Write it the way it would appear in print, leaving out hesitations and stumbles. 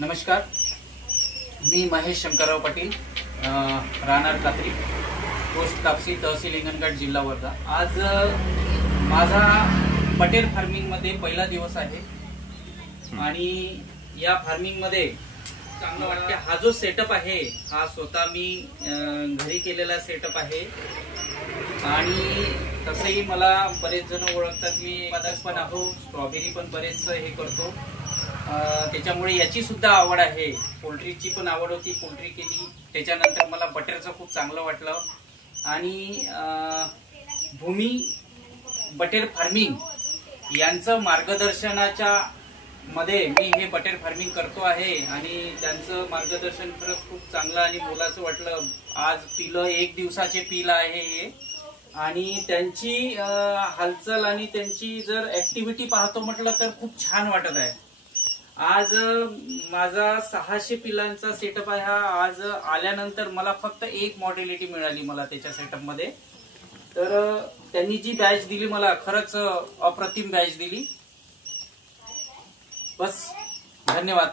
नमस्कार, मी महेश शंकरराव पाटील, राहणार कात्री, पोस्ट कापसी, तहसील हिंगणघाट, जिल्हा वर्धा। आज माझा बटेर फार्मिंग मध्ये पहिला दिवस आहे आणि या फार्मिंग मध्ये चांगलं वाटते। हा जो सेटअप आहे हा स्वतः मी घरी केलेला सेटअप आहे आणि तसंही मला बरेच जण ओळखतात। मी उत्पादक पण आहो, स्ट्रॉबेरी पण बरेच हे करतो, त्याच्यामुळे याची सुद्धा आवड आहे। पोल्ट्रीची पण आवड होती, पोल्ट्री केली, त्याच्यानंतर मला बटरचं खूप चांगलं वाटलं आणि भूमी बटेर फार्मिंग यांचं मार्गदर्शनाच्या मध्ये मी हे बटेर फार्मिंग करतो आहे आणि त्यांचं मार्गदर्शन खरंच खूप चांगलं आणि मोलाचं वाटलं। आज पिलं 1 दिवसाचे पिलं आहे हे आणि त्यांची हालचाल आणि त्यांची जर ऍक्टिव्हिटी पाहतो म्हटलं तर खूप छान वाटत आहे। आज माझा 600 पिलांचा सेटअप आहे हा। आज आल्यानंतर मला फक्त एक मॉर्टिलिटी मिळाली मला त्याच्या सेटअप मध्ये। तर त्यांनी जी बॅच दिली मला खरंच अप्रतिम बॅच दिली। बस, धन्यवाद।